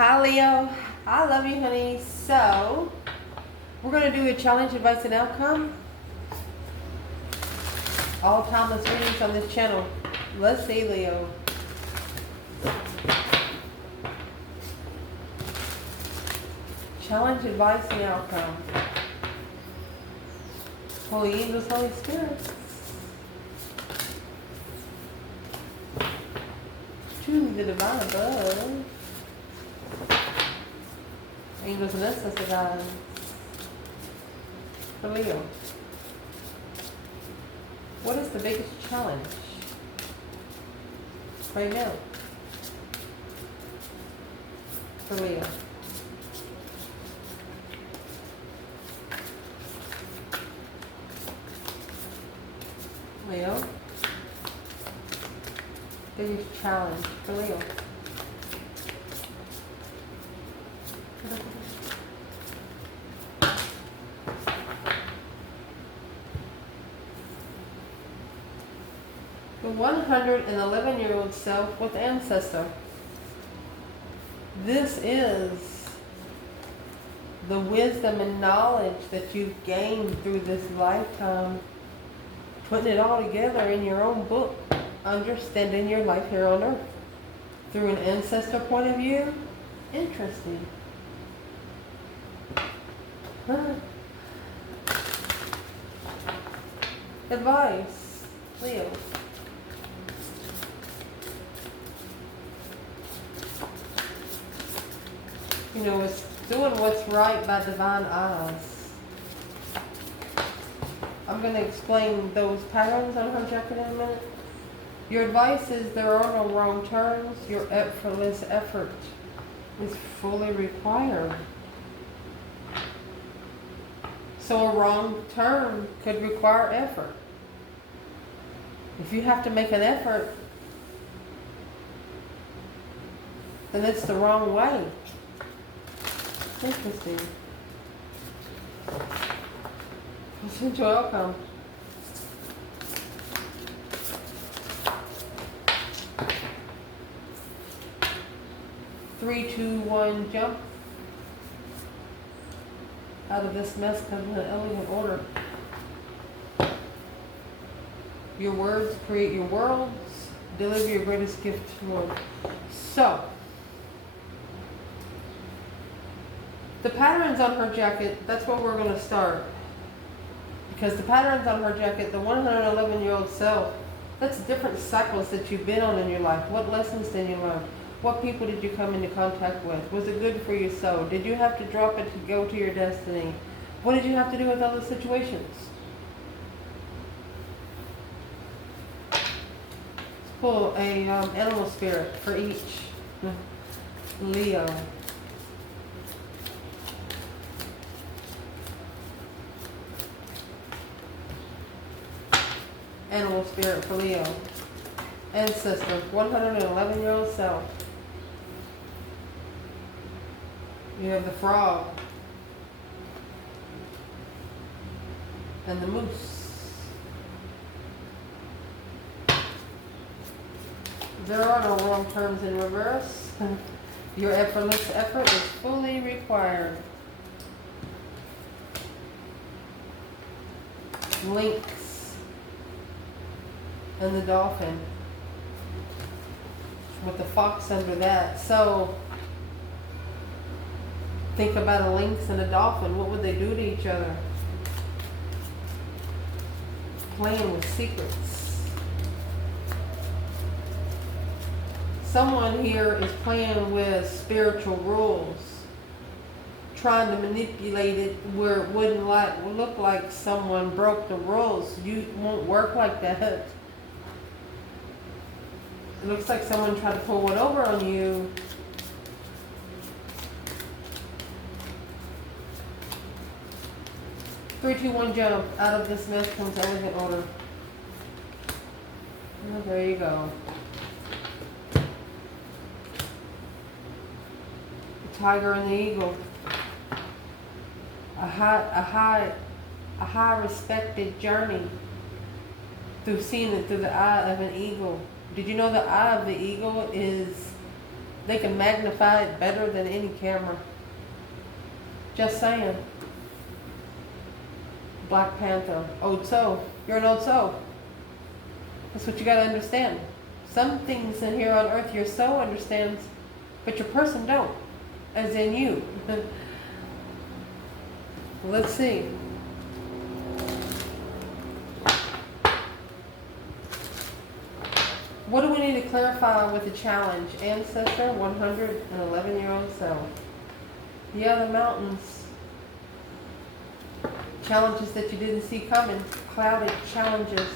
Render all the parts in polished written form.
Hi Leo, I love you honey. So, we're going to do a challenge, advice, and outcome. All timeless readings on this channel. Let's see Leo. Challenge, advice, and outcome. Holy angels, Holy Spirit. Choose the divine above. Angels and ancestor guides. For Leo. What is the biggest challenge right now for Leo? Leo. Biggest challenge for Leo. The 111-year-old self with Ancestor. This is the wisdom and knowledge that you've gained through this lifetime, putting it all together in your own book, understanding your life here on earth through an ancestor point of view. Interesting. Huh. Advice, Leo. You know, it's doing what's right by divine eyes. I'm going to explain those patterns on her jacket in a minute. Your advice is there are no wrong turns. Your effortless effort is fully required. So a wrong turn could require effort. If you have to make an effort, then it's the wrong way. Interesting. Potential outcome. Three, two, one, jump. Out of this mess comes an elegant order. Your words create your worlds. Deliver your greatest gift to the Lord. So, the patterns on her jacket, that's where we're going to start. Because the patterns on her jacket, the 111-year-old self, that's different cycles that you've been on in your life. What lessons did you learn? What people did you come into contact with? Was it good for your soul? Did you have to drop it to go to your destiny? What did you have to do with other situations? Let's pull a animal spirit for each. Leo. Animal spirit for Leo. Ancestor, 111-year-old self. You have the frog. And the moose. There are no wrong turns in reverse. Your effortless effort is fully required. Lynx. And the dolphin with the fox under that. So think about a lynx and a dolphin. What would they do to each other? Playing with secrets. Someone here is playing with spiritual rules, trying to manipulate it where it wouldn't look like someone broke the rules. You won't work like that. It looks like someone tried to pull one over on you. Three, two, one, jump. Out of this mess comes elegant order. Oh, there you go. The tiger and the eagle. A high respected journey through seeing it through the eye of an eagle. Did you know the eye of the eagle is They can magnify it better than any camera. Just saying. Black Panther. Otso. You're an Otso. That's what you got to understand. Some things in here on earth your soul understands, but your person don't. As in you. Let's see. What do we need to clarify with the challenge? Ancestor, 111-year-old self. Yeah, the mountains. Challenges that you didn't see coming. Clouded challenges.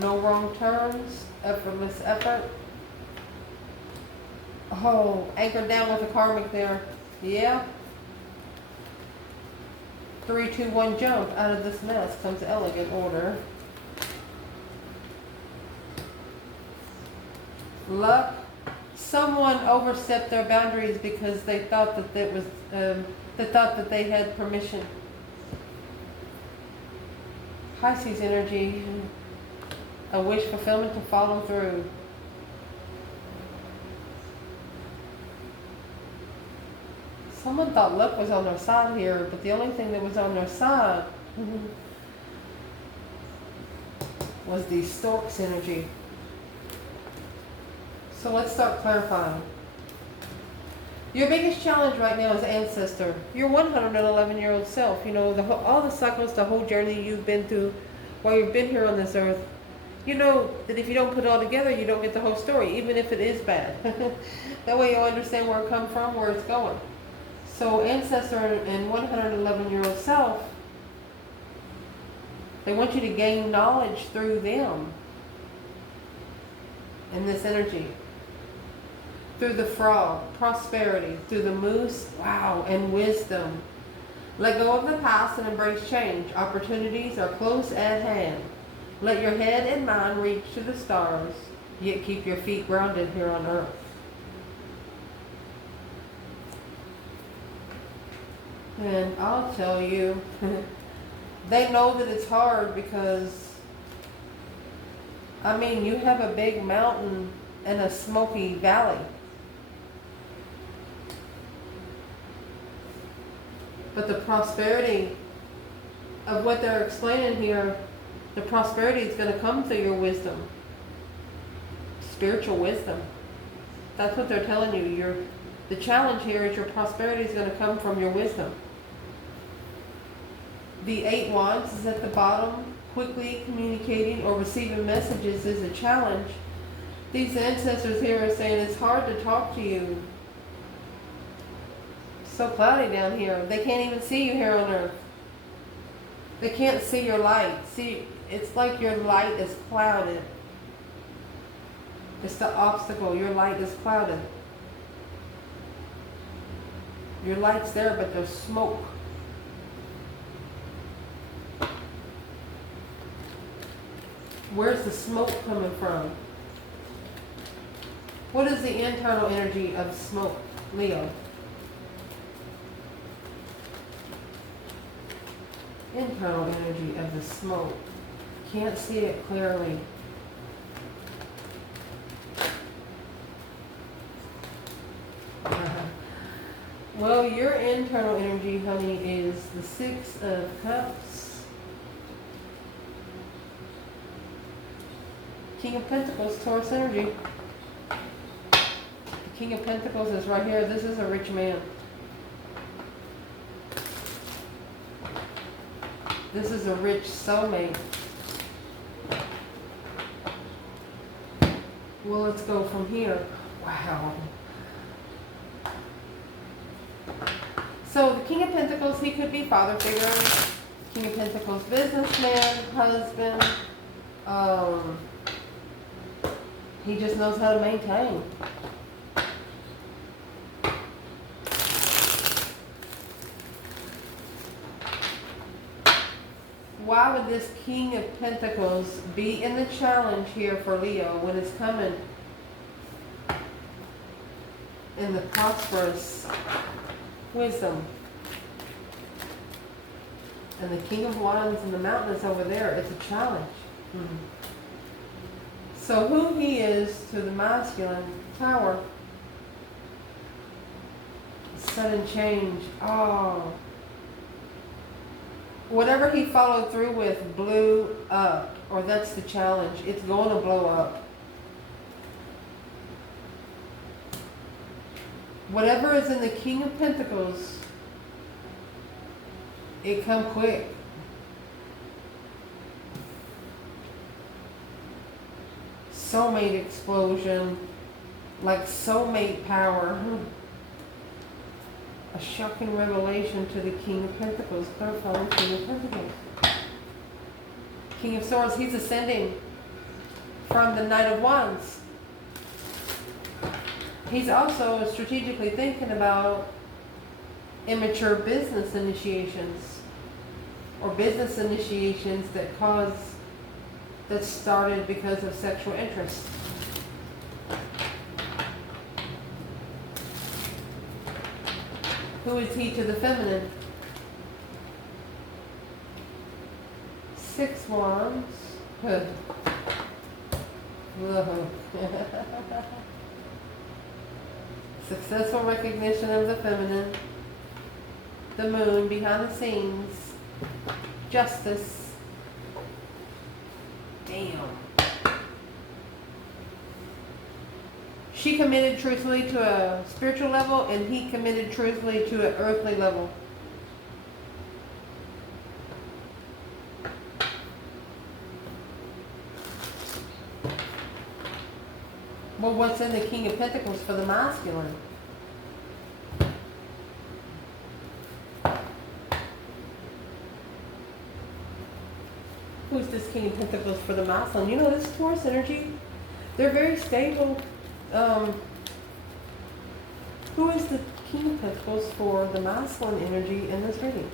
No wrong turns. Effortless effort. Oh, anchored down with a karmic there. Yeah. 3, 2, 1, jump. Out of this mess comes elegant order. Luck. Someone overstepped their boundaries because they thought that it was, they thought that they had permission. Pisces energy. A wish fulfillment to follow through. Someone thought luck was on their side here, but the only thing that was on their side was the stork's energy. So let's start clarifying. Your biggest challenge right now is Ancestor. Your 111-year-old self. You know, all the cycles, the whole journey you've been through while you've been here on this earth. You know that if you don't put it all together, you don't get the whole story, even if it is bad. That way you'll understand where it comes from, where it's going. So Ancestor and 111-year-old self, they want you to gain knowledge through them in this energy. Through the frog, prosperity. Through the moose, wow, and wisdom. Let go of the past and embrace change. Opportunities are close at hand. Let your head and mind reach to the stars, yet keep your feet grounded here on earth. And I'll tell you, they know that it's hard because, I mean, you have a big mountain and a smoky valley. But the prosperity of what they're explaining here, the prosperity is going to come through your wisdom. Spiritual wisdom. That's what they're telling you. The challenge here is your prosperity is going to come from your wisdom. The 8 Wands is at the bottom. Quickly communicating or receiving messages is a challenge. These ancestors here are saying it's hard to talk to you. It's so cloudy down here. They can't even see you here on earth. They can't see your light. See, it's like your light is clouded. It's the obstacle. Your light is clouded. Your light's there, but there's smoke. Where's the smoke coming from? What is the internal energy of smoke, Leo? Internal energy of the smoke. Can't see it clearly. Well, your internal energy, honey, is the 6 of Cups. King of Pentacles, Taurus energy. The King of Pentacles is right here. This is a rich man. This is a rich soulmate. Well, let's go from here. Wow. So the King of Pentacles, he could be father figure. King of Pentacles, businessman, husband. He just knows how to maintain. Why would this King of Pentacles be in the challenge here for Leo when it's coming in the prosperous wisdom? And the King of Wands and the Mountain is over there. It's a challenge. So who he is to the masculine, Tower. Sudden change. Oh. Whatever he followed through with blew up. Or that's the challenge. It's going to blow up. Whatever is in the King of Pentacles, it come quick. Soulmate explosion, like soulmate power. A shocking revelation to the King of Pentacles, clarifying King of Pentacles. King of Swords, he's ascending from the Knight of Wands. He's also strategically thinking about immature business initiations or business initiations that started because of sexual interest. Who is he to the feminine? 6 Wands. Successful recognition of the feminine. The Moon, behind the scenes. Justice. Damn. She committed truthfully to a spiritual level, and he committed truthfully to an earthly level. Well, what's in the King of Pentacles for the masculine? Who's this King of Pentacles for the masculine? You know, this Taurus energy, they're very stable. Who is the King of Pentacles for the masculine energy in this reading?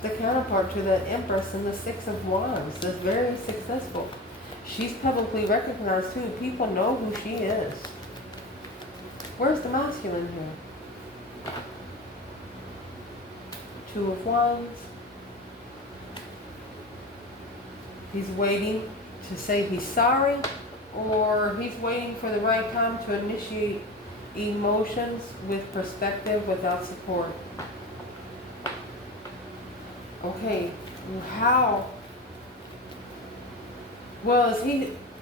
The counterpart to the Empress and the 6 of Wands is very successful. She's publicly recognized too. People know who she is. Where's the masculine here? 2 of Wands. He's waiting to say he's sorry, or he's waiting for the right time to initiate emotions with perspective without support. Okay, how? Well,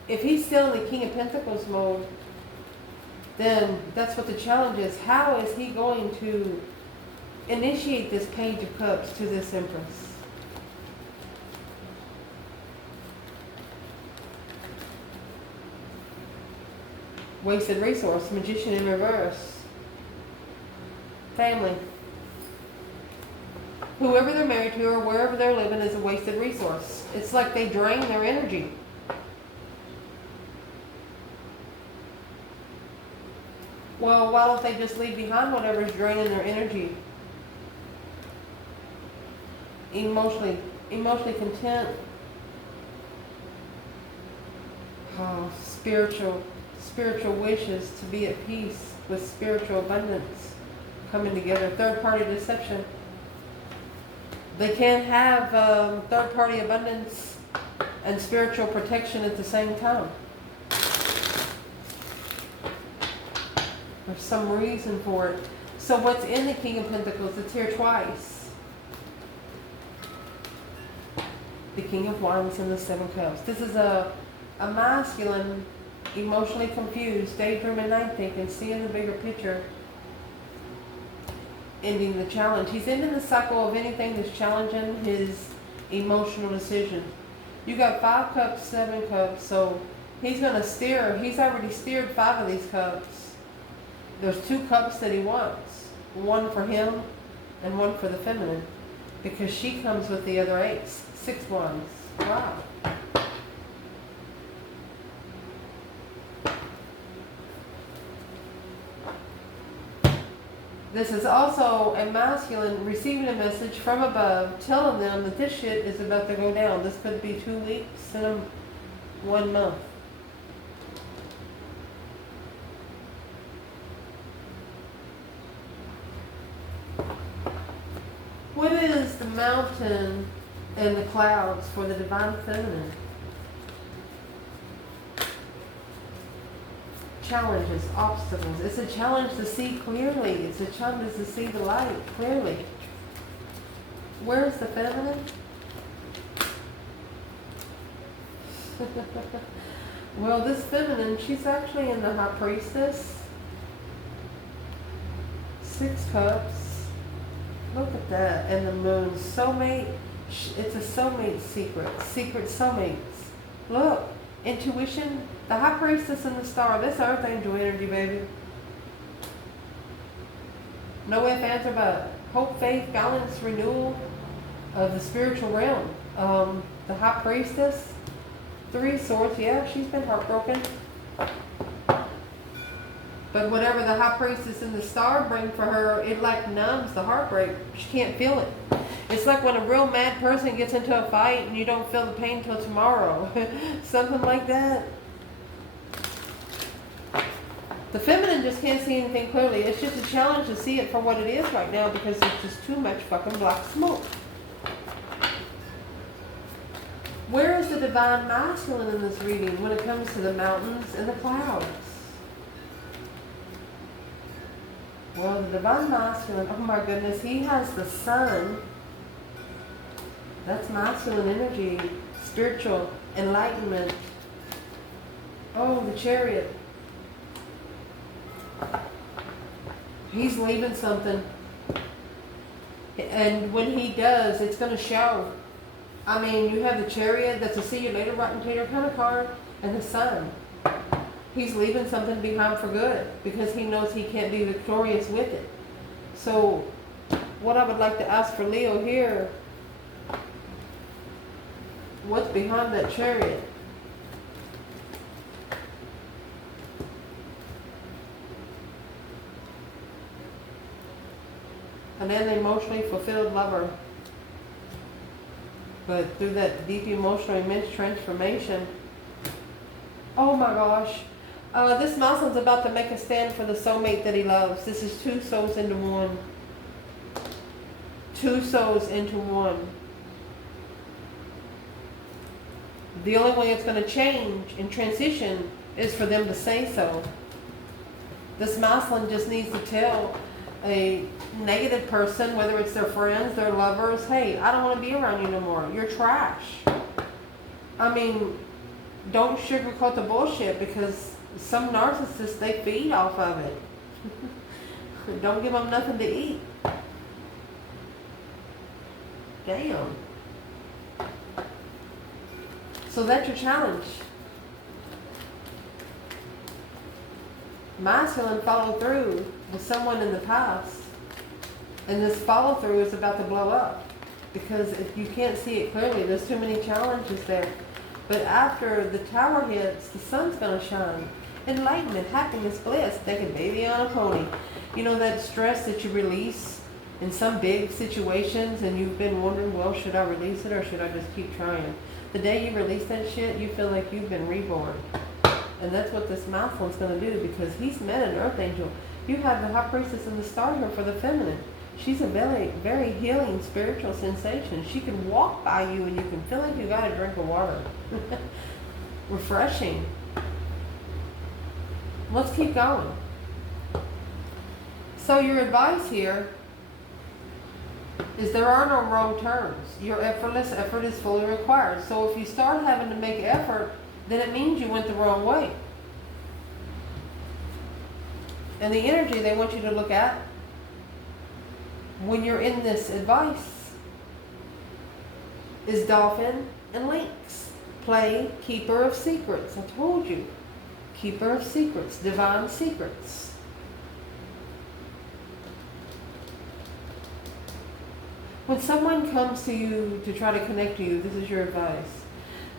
if he's still in the King of Pentacles mode, then that's what the challenge is. How is he going to initiate this Page of Cups to this Empress? Wasted resource, Magician in reverse. Family. Whoever they're married to or wherever they're living is a wasted resource. It's like they drain their energy. Well, why don't they just leave behind whatever's draining their energy? Emotionally content. Oh, spiritual wishes to be at peace with spiritual abundance coming together. Third party deception. They can't have third party abundance and spiritual protection at the same time. There's some reason for it. So what's in the King of Pentacles? It's here twice. The King of Wands and the 7 Cups. This is a masculine, emotionally confused, daydreaming, night thinking, seeing the bigger picture, ending the challenge. He's ending the cycle of anything that's challenging his emotional decisions. You got 5 cups, 7 cups, so he's going to steer. He's already steered 5 of these cups. There's 2 cups that he wants. One for him and one for the feminine, because she comes with the other 8. 6 Wands. Wow. This is also a masculine receiving a message from above telling them that this shit is about to go down. This could be 2 weeks and 1 month. What is the mountain and the clouds for the divine feminine. Challenges, obstacles. It's a challenge to see clearly. It's a challenge to see the light clearly. Where's the feminine? Well, this feminine, she's actually in the High Priestess. 6 Cups. Look at that. And the Moon. Soulmate. It's a soulmate secret. Secret soulmates. Look. Intuition. The High Priestess and the Star. This Earth Angel energy, baby. No ifs, ands, or buts. Hope, faith, balance, renewal of the spiritual realm. The High Priestess. 3 Swords. Yeah, she's been heartbroken. But whatever the High Priestess and the Star bring for her, it like numbs the heartbreak. She can't feel it. It's like when a real mad person gets into a fight and you don't feel the pain till tomorrow. Something like that. The feminine just can't see anything clearly. It's just a challenge to see it for what it is right now because there's just too much fucking black smoke. Where is the divine masculine in this reading when it comes to the mountains and the clouds? Well, the divine masculine, oh my goodness, he has the sun. That's masculine energy, spiritual enlightenment. Oh, the Chariot. He's leaving something. And when he does, it's going to show. I mean, you have the Chariot, that's a see you later, rotten tater kind of card, and the Sun. He's leaving something behind for good because he knows he can't be victorious with it. So, what I would like to ask for Leo here, what's behind that Chariot? And then the emotionally fulfilled lover. But through that deep emotional immense transformation. Oh my gosh. This Muslim's about to make a stand for the soulmate that he loves. This is 2 souls into one. 2 souls into one. The only way it's going to change and transition is for them to say so. This Muslim just needs to tell a negative person, whether it's their friends, their lovers, hey, I don't want to be around you no more. You're trash. I mean, don't sugarcoat the bullshit because some narcissists, they feed off of it. Don't give them nothing to eat. Damn. So that's your challenge. Masculine follow through with someone in the past. And this follow through is about to blow up. Because if you can't see it clearly, there's too many challenges there. But after the tower hits, the sun's going to shine. Enlightenment, happiness, bliss, take a baby on a pony. You know that stress that you release in some big situations and you've been wondering, well, should I release it or should I just keep trying? The day you release that shit, you feel like you've been reborn. And that's what this Muslim's going to do because he's met an earth angel. You have the High Priestess and the Star here for the feminine. She's a very, very healing spiritual sensation. She can walk by you and you can feel like you got a drink of water. Refreshing. Let's keep going. So your advice here is there are no wrong turns. Your effortless effort is fully required. So if you start having to make effort, then it means you went the wrong way. And the energy they want you to look at when you're in this advice is dolphin and lynx. Play keeper of secrets. I told you. Keeper of secrets. Divine secrets. When someone comes to you to try to connect to you, this is your advice.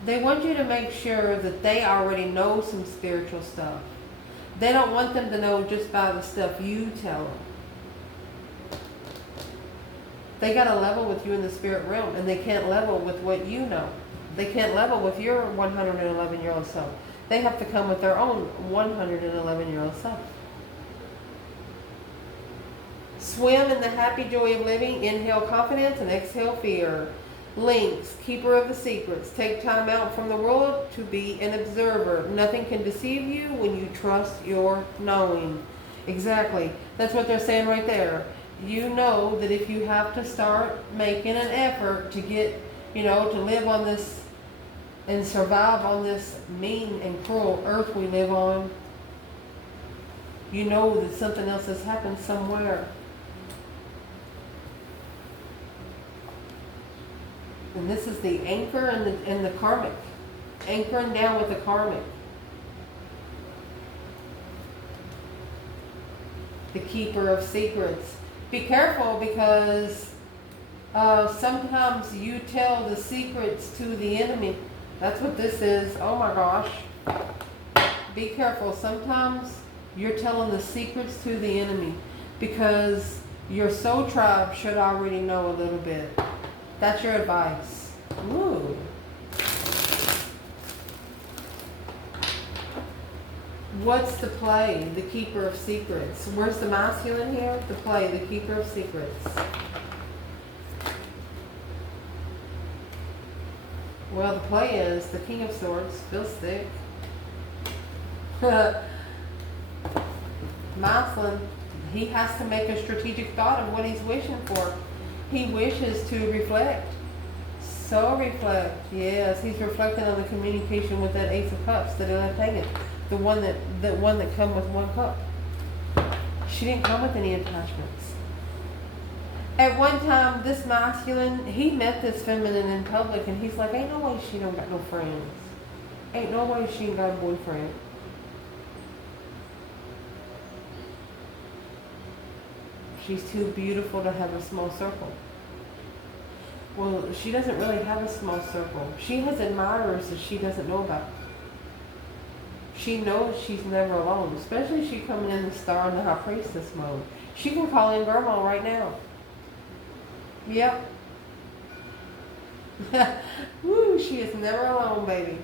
They want you to make sure that they already know some spiritual stuff. They don't want them to know just by the stuff you tell them. They got to level with you in the spirit realm, and they can't level with what you know. They can't level with your 111-year-old self. They have to come with their own 111-year-old self. Swim in the happy joy of living. Inhale confidence and exhale fear. Lynx, keeper of the secrets. Take time out from the world to be an observer. Nothing can deceive you when you trust your knowing. Exactly. That's what they're saying right there. You know that if you have to start making an effort to get, to live on this and survive on this mean and cruel earth we live on, you know that something else has happened somewhere. And this is the anchor and the karmic. Anchoring down with the karmic. The keeper of secrets. Be careful because sometimes you tell the secrets to the enemy. That's what this is. Oh my gosh. Be careful. Sometimes you're telling the secrets to the enemy because your soul tribe should already know a little bit. That's your advice. Ooh. What's the play? The keeper of secrets. Where's the masculine here? The play, the keeper of secrets. Well, the play is the king of swords. Feels thick. Masculine, he has to make a strategic thought of what he's wishing for. He wishes to reflect. So reflect. Yes, he's reflecting on the communication with that Ace of Cups that he left hanging. The one that come with one cup. She didn't come with any attachments. At one time, this masculine, he met this feminine in public, and he's like, ain't no way she don't got no friends. Ain't no way she ain't got a boyfriend. She's too beautiful to have a small circle. Well, she doesn't really have a small circle. She has admirers that she doesn't know about. She knows she's never alone, especially she coming in the star and the high priestess mode. She can call in grandma right now. Yep. Woo, she is never alone, baby.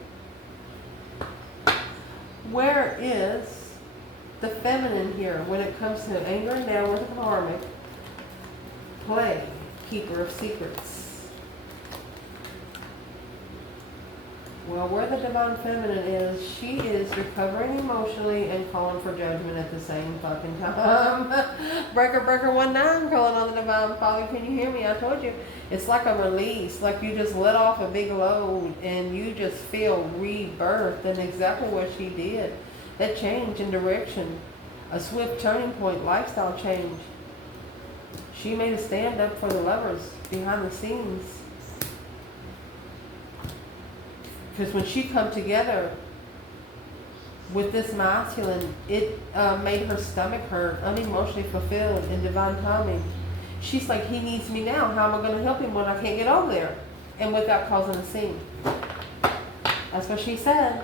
Where is the feminine here when it comes to angering down with the karmic? Play, keeper of secrets. Well, where the divine feminine is, she is recovering emotionally and calling for judgment at the same fucking time. Breaker 19 calling on the divine father. Can you hear me? I told you. It's like a release, like you just let off a big load and you just feel rebirth. And exactly what she did. That change in direction, a swift turning point, lifestyle change. She made a stand up for the lovers behind the scenes. Because when she come together with this masculine, it made her stomach hurt, unemotionally fulfilled in divine timing. She's like, he needs me now. How am I going to help him when I can't get over there? And without causing a scene. That's what she said.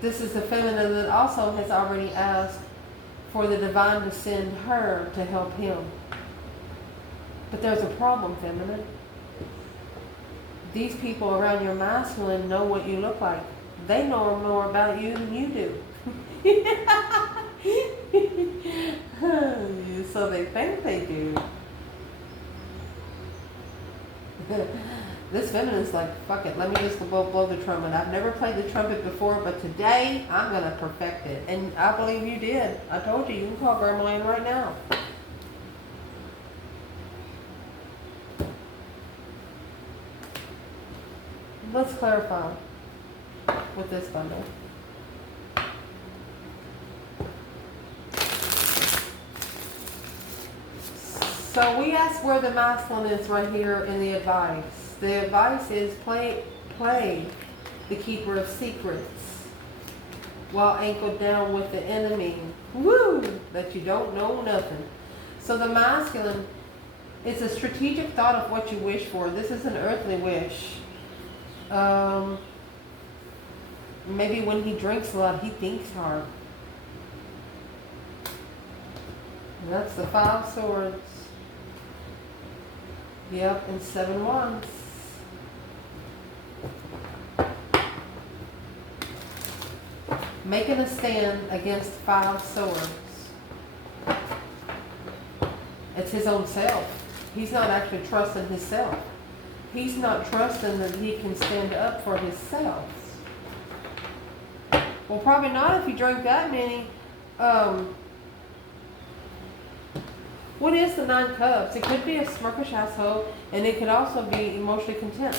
This is the feminine that also has already asked for the divine to send her to help him. But there's a problem, feminine. These people around your masculine know what you look like. They know more about you than you do. So they think they do. This feminine's like, fuck it, let me just blow the trumpet. I've never played the trumpet before, but today I'm going to perfect it. And I believe you did. I told you, you can call Grandma in right now. Let's clarify with this bundle. So we asked where the masculine is right here in the advice. The advice is play the keeper of secrets while anchored down with the enemy. Woo! That you don't know nothing. So the masculine, it's a strategic thought of what you wish for. This is an earthly wish. Maybe when he drinks a lot, he thinks hard. And that's the 5 swords. Yep, and 7 wands. making a stand against 5 swords. It's his own self. He's not actually trusting himself. He's not trusting that he can stand up for himself. Well, probably not if you drink that many. What is the 9 cups? It could be a smirkish asshole, and it could also be emotionally content.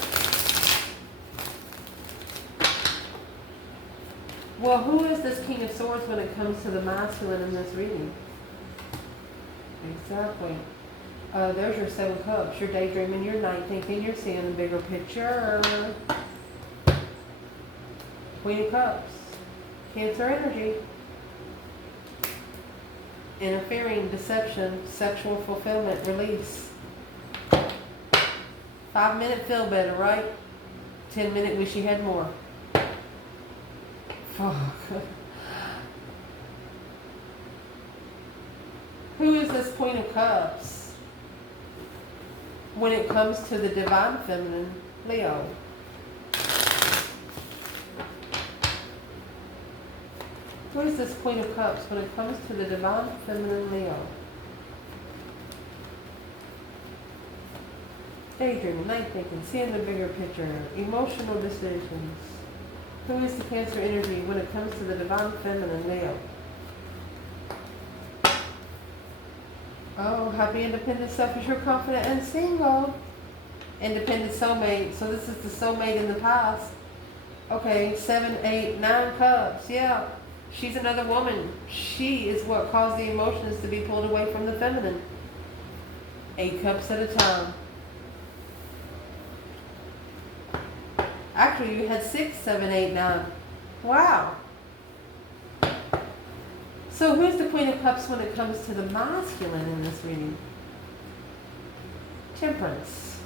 Well, who is this King of Swords when it comes to the masculine in this reading? Exactly. There's your 7 cups. You're daydreaming, you're night thinking, you're seeing the bigger picture. Queen of Cups. Cancer energy. Interfering, deception, sexual fulfillment, release. 5-minute feel better, right? 10-minute wish you had more. Fuck. Who is this Queen of Cups when it comes to the divine feminine, Leo? Who is this Queen of Cups when it comes to the divine feminine, Leo? Daydreaming, night thinking, seeing the bigger picture, emotional decisions. Who is the Cancer energy when it comes to the divine feminine, Leo? Oh, happy, independent, self-assured, confident, and single. Independent soulmate. So this is the soulmate in the past. Okay, 7, 8, 9 cups. Yeah, she's another woman. She is what caused the emotions to be pulled away from the feminine. 8 cups at a time. Actually, you had 6, 7, 8, 9. Wow. So who's the Queen of Cups when it comes to the masculine in this reading? Temperance.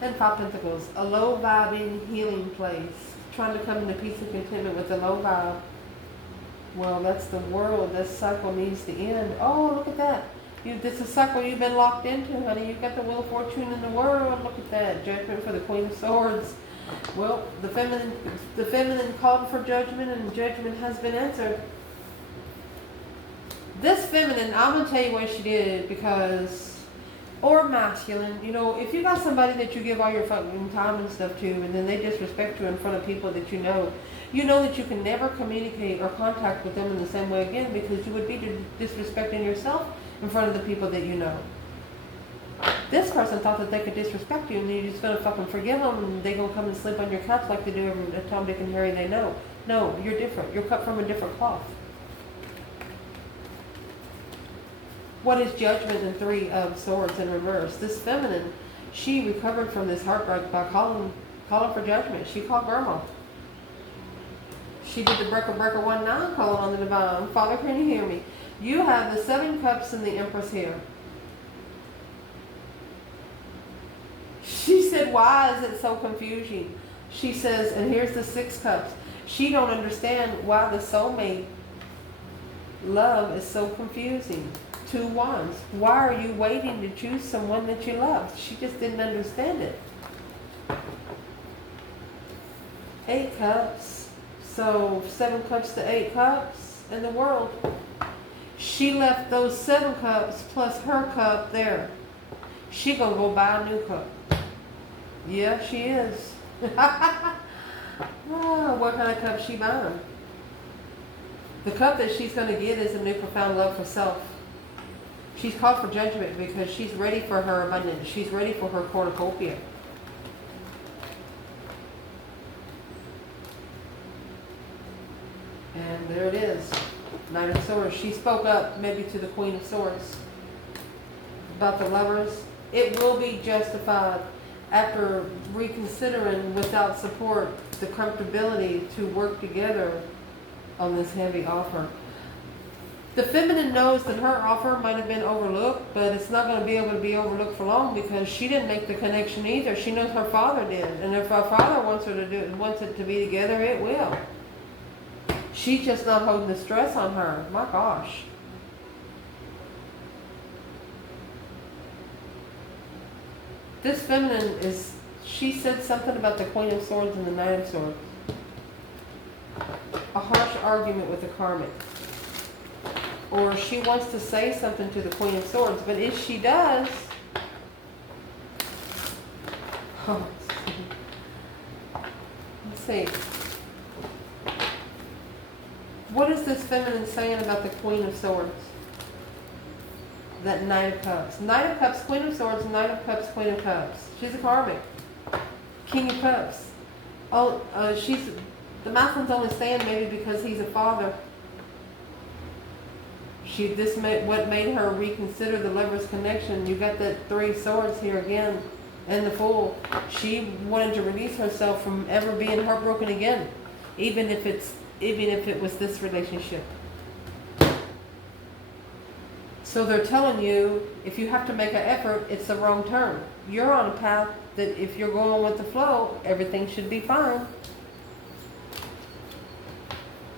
And 5 Pentacles. A low vibing healing place. Trying to come into peace and contentment with a low vibe. Well, that's the world. This cycle needs to end. Oh, look at that. This is a cycle you've been locked into, honey. You've got the Wheel of Fortune in the world. Look at that. Judgment for the Queen of Swords. Well, the feminine called for judgment, and judgment has been answered. This feminine, I'm going to tell you what she did, because, or masculine, you know, if you got somebody that you give all your fucking time and stuff to, and then they disrespect you in front of people that you know that you can never communicate or contact with them in the same way again, because you would be disrespecting yourself in front of the people that you know. This person thought that they could disrespect you and you're just going to fucking forgive them and they're going to come and sleep on your couch like they do every Tom, Dick, and Harry they know. No, you're different. You're cut from a different cloth. What is Judgment in 3 of Swords in reverse? This feminine, she recovered from this heartbreak by calling for judgment. She called grandma. She did the breaker 1-9 calling on the divine. Father, can you hear me? You have the 7 cups and the Empress here. She said, why is it so confusing? She says, and here's the 6 cups. She don't understand why the soulmate love is so confusing. 2 wands. Why are you waiting to choose someone that you love? She just didn't understand it. 8 cups. So 7 cups to 8 cups in the world. She left those 7 cups plus her cup there. She gonna go buy a new cup. Yeah, she is. Oh, what kind of cup she buying? The cup that she's going to get is a new profound love for self. She's called for judgment because she's ready for her abundance. She's ready for her cornucopia. And there it is. Knight of Swords. She spoke up maybe to the Queen of Swords about the lovers. It will be justified after reconsidering without support the comfortability to work together on this heavy offer. The feminine knows that her offer might have been overlooked, but it's not going to be able to be overlooked for long because she didn't make the connection either. She knows her father did, and if her father wants her to do it, wants it to be together, it will. She's just not holding the stress on her. My gosh. This feminine is She said something about the Queen of Swords and the Knight of Swords. A harsh argument with the karmic. Or she wants to say something to the Queen of Swords, but if she does, let's see. What is this feminine saying about the Queen of Swords? That Knight of Cups. Knight of Cups, Queen of Swords, Knight of Cups, Queen of Cups. She's a karmic. King of Cups. Oh, the masculine's only saying maybe because he's a father. What made her reconsider the Lover's connection. You got that 3 swords here again, and the Fool. She wanted to release herself from ever being heartbroken again, even if it was this relationship. So they're telling you, if you have to make an effort, it's the wrong turn. You're on a path that if you're going with the flow, everything should be fine.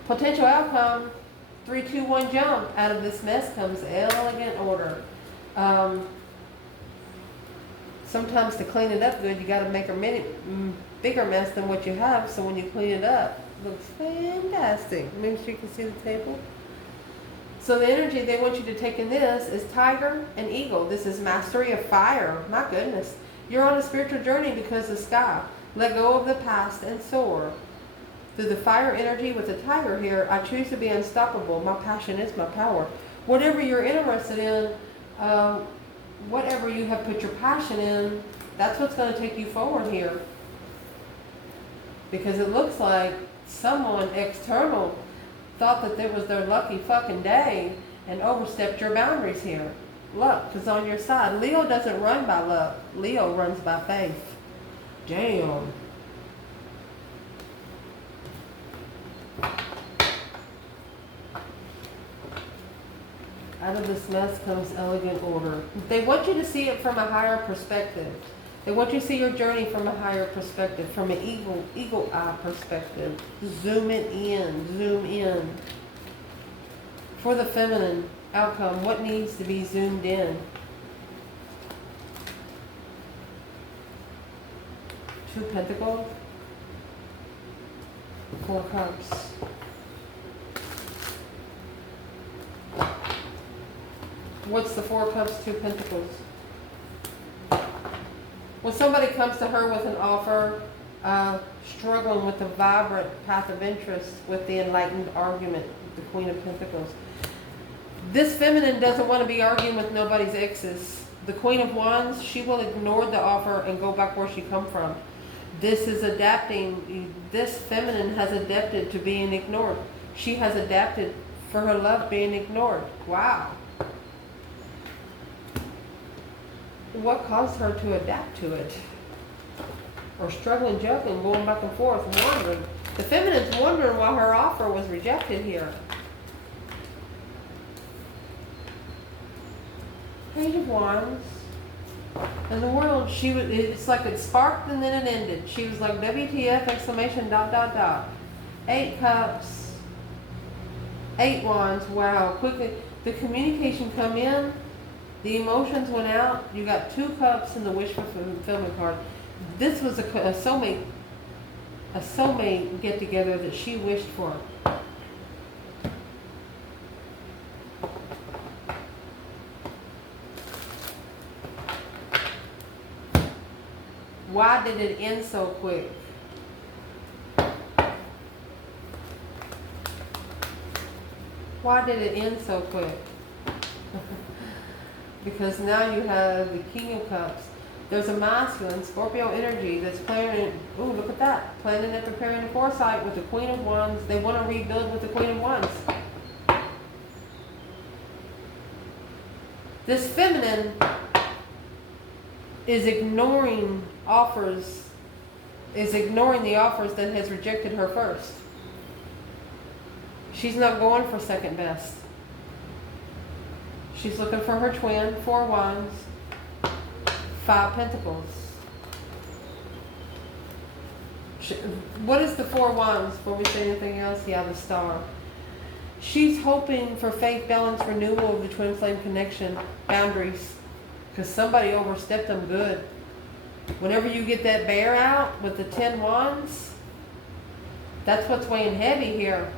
Potential outcome, 3, 2, 1 jump. Out of this mess comes elegant order. Sometimes to clean it up good, you got to make a bigger mess than what you have, so when you clean it up, it looks fantastic. Maybe you can see the table. So the energy they want you to take in this is Tiger and Eagle. This is mastery of fire. My goodness. You're on a spiritual journey because of sky. Let go of the past and soar. Through the fire energy with the Tiger here, I choose to be unstoppable. My passion is my power. Whatever you're interested in, whatever you have put your passion in, that's what's going to take you forward here. Because it looks like someone external thought that it was their lucky fucking day and overstepped your boundaries here. Luck is on your side. Leo doesn't run by luck. Leo runs by faith. Damn. Out of this mess comes elegant order. They want you to see it from a higher perspective. They want you to see your journey from a higher perspective, from an eagle eye perspective. Zoom it in, zoom in. For the feminine outcome, what needs to be zoomed in? 2 Pentacles, 4 Cups. What's the 4 Cups, 2 Pentacles? When somebody comes to her with an offer, struggling with the vibrant path of interest with the enlightened argument, the Queen of Pentacles. This feminine doesn't want to be arguing with nobody's exes. The Queen of Wands, she will ignore the offer and go back where she come from. This is adapting. This feminine has adapted to being ignored. She has adapted for her love being ignored. Wow. What caused her to adapt to it? Or struggling, juggling, going back and forth, wondering. The feminine's wondering why her offer was rejected here. Page of Wands. In the world, it's like it sparked and then it ended. She was like, WTF, exclamation, ... 8 Cups. 8 Wands, wow, quickly. The communication come in. The emotions went out. You got 2 Cups in the wish fulfillment card. This was a soulmate get together that she wished for. Why did it end so quick? Why did it end so quick? Because now you have the King of Cups. There's a masculine Scorpio energy that's planning. Ooh, look at that. Planning and preparing foresight with the Queen of Wands. They want to rebuild with the Queen of Wands. This feminine is ignoring offers, is ignoring the offers that has rejected her first. She's not going for second best. She's looking for her twin, 4 Wands, 5 Pentacles. What is the 4 Wands before we say anything else? Yeah, the Star. She's hoping for faith, balance, renewal of the twin flame connection, boundaries, because somebody overstepped them good. Whenever you get that bear out with the 10 wands, that's what's weighing heavy here.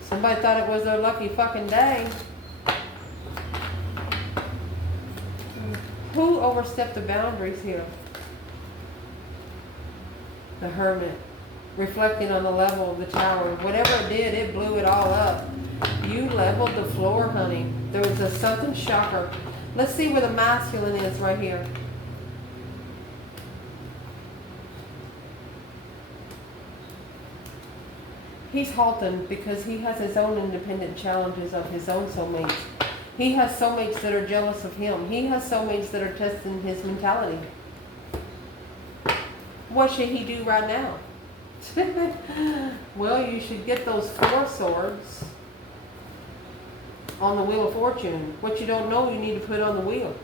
Somebody thought it was their lucky fucking day. Who overstepped the boundaries here? The Hermit. Reflecting on the level of the tower. Whatever it did, it blew it all up. You leveled the floor, honey. There was a something shocker. Let's see where the masculine is right here. He's halting because he has his own independent challenges of his own soulmates. He has soulmates that are jealous of him. He has soulmates that are testing his mentality. What should he do right now? Well, you should get those 4 swords on the Wheel of Fortune. What you don't know, you need to put on the wheel.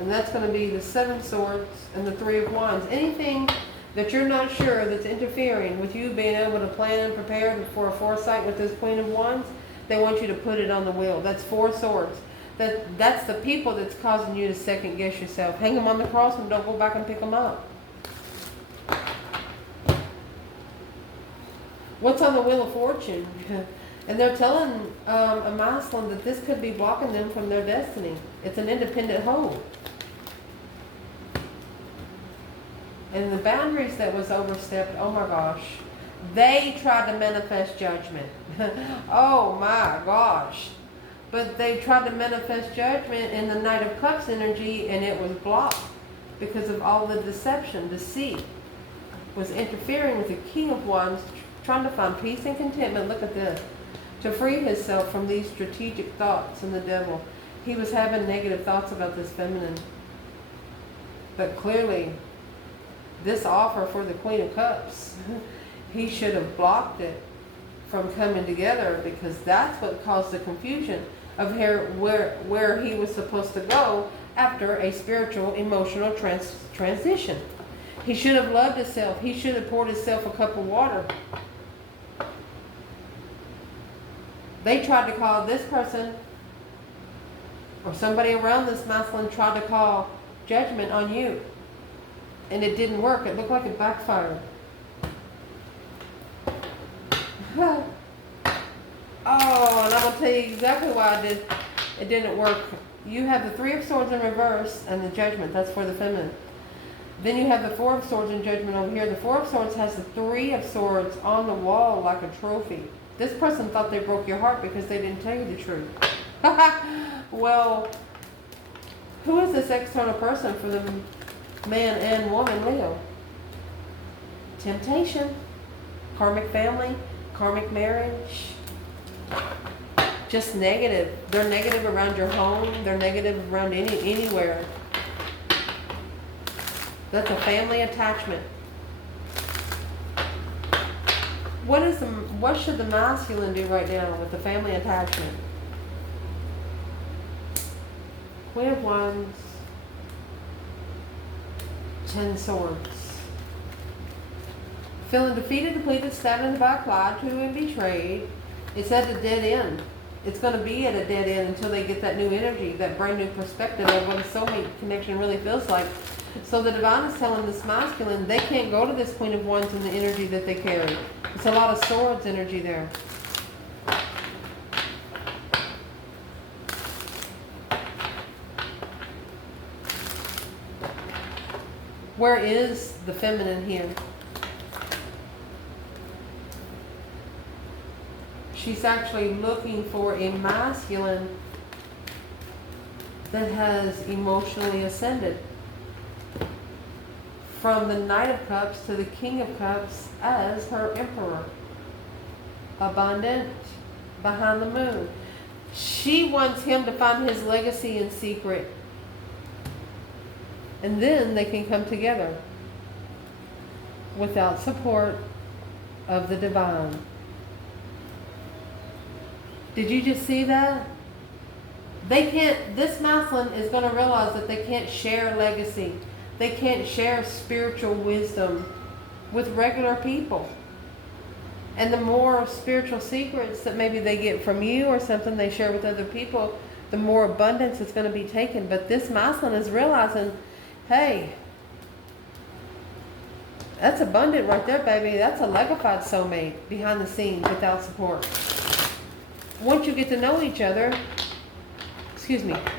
And that's going to be the 7 swords and the 3 of wands. Anything that you're not sure that's interfering with you being able to plan and prepare for a foresight with this Queen of Wands, they want you to put it on the wheel. That's 4 swords. That's the people that's causing you to second guess yourself. Hang them on the cross and don't go back and pick them up. What's on the Wheel of Fortune? And they're telling a masculine that this could be blocking them from their destiny. It's an independent hold. And the boundaries that was overstepped, oh my gosh. They tried to manifest judgment. Oh my gosh. But they tried to manifest judgment in the Knight of Cups energy, and it was blocked because of all the deception. Deceit was interfering with the King of Wands, trying to find peace and contentment. Look at this. To free himself from these strategic thoughts and the devil. He was having negative thoughts about this feminine. But clearly, this offer for the Queen of Cups, he should have blocked it from coming together, because that's what caused the confusion of where he was supposed to go after a spiritual, emotional transition. He should have loved himself. He should have poured himself a cup of water. They tried to call this person, or somebody around this masculine tried to call judgment on you. And it didn't work. It looked like it backfired. Oh, and I'm going to tell you exactly why it didn't work. You have the 3 of Swords in reverse and the Judgment. That's for the feminine. Then you have the 4 of Swords in Judgment over here. The 4 of Swords has the 3 of Swords on the wall like a trophy. This person thought they broke your heart because they didn't tell you the truth. Well, who is this external person for the man and woman, Leo? Temptation, karmic family, karmic marriage. Just negative. They're negative around your home. They're negative around anywhere. That's a family attachment. What should the masculine do right now with the family attachment? Queen of Wands, 10 Swords. Feeling defeated, depleted, stabbed in the back, lied to, and betrayed. It's at a dead end. It's going to be at a dead end until they get that new energy, that brand new perspective of what a soulmate connection really feels like. So the divine is telling this masculine they can't go to this Queen of Wands in the energy that they carry. It's a lot of swords energy there. Where is the feminine here? She's actually looking for a masculine that has emotionally ascended. From the Knight of Cups to the King of Cups as her Emperor. Abundant, behind the moon. She wants him to find his legacy in secret. And then they can come together without support of the divine. Did you just see that? They can't, this masculine is going to realize that they can't share legacy. They can't share spiritual wisdom with regular people. And the more spiritual secrets that maybe they get from you or something they share with other people, the more abundance is going to be taken. But this masculine is realizing Hey, that's abundant right there, baby. That's a legified soulmate behind the scenes without support. Once you get to know each other,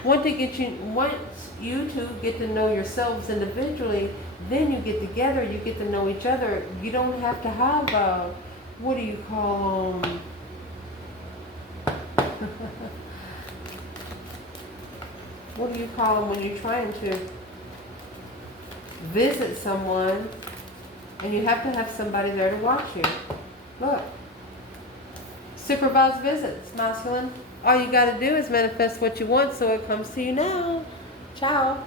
once you two get to know yourselves individually, then you get together, you get to know each other. You don't have to have a, what do you call them? What do you call them when you're trying to visit someone and you have to have somebody there to watch you? Look. Supervised visits, masculine. All you got to do is manifest what you want so it comes to you now. Ciao.